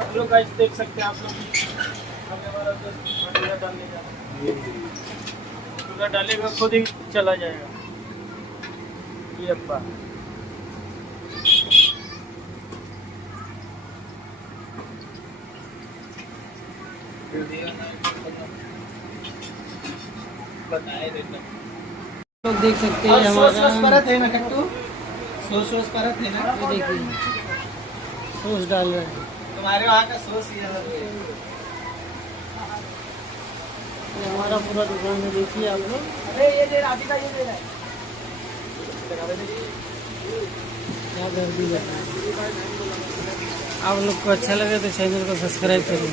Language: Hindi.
आप लोग गाइस देख सकते हैं, आप लोग आगे हमारा दोस्त भटूरा डालने जा रहा है। भटूरा डालेगा खुद ही चला जाएगा। ये अब्बा लोग देख सकते हैं और सोस हमारा परत है ना कट्टू, सोस परत है ना। ये देखिए सॉस डाल रहे हैं। तुम्हारे वहाँ का सोस ही अलग है। ये हमारा पूरा दुकान है, देखिए आप लोग। अरे ये दे रहा, का ये दे रहा है। क्या गर्दी है। आप लोग को अच्छा लगे तो चैनल को सब्सक्राइब करिए।